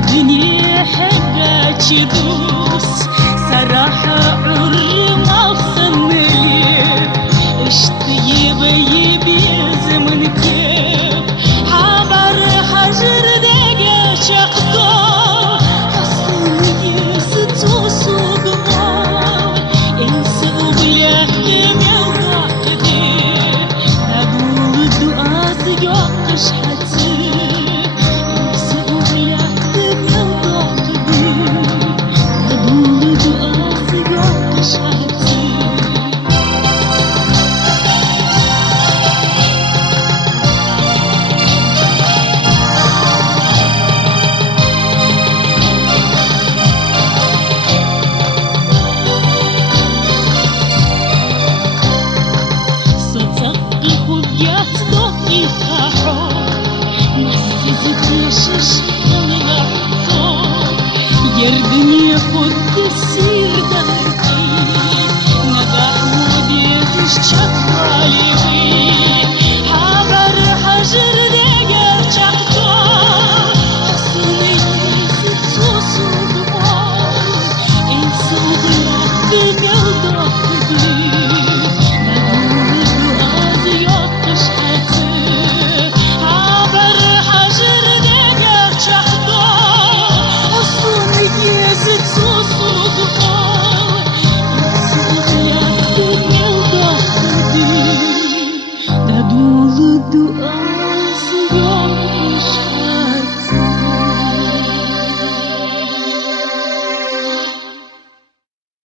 الدنيا حقها تدوس صراحة عري ما خصني اشتي غيب يا زمن كيف حبر حجر دقا شقطة خصني ست وسوق ما انسى وبلاك يميل قدير نقول الدعاء يوقش حتى يردني خد السير دهتي نجاح مودي تشتغلي بي حبر حجر دقا شقطة حسني ست وصوب انسو غيرك بميل ضغطي نقول الدعاء يوقش حتى حبر حجر دقا شقطة دول الدعاء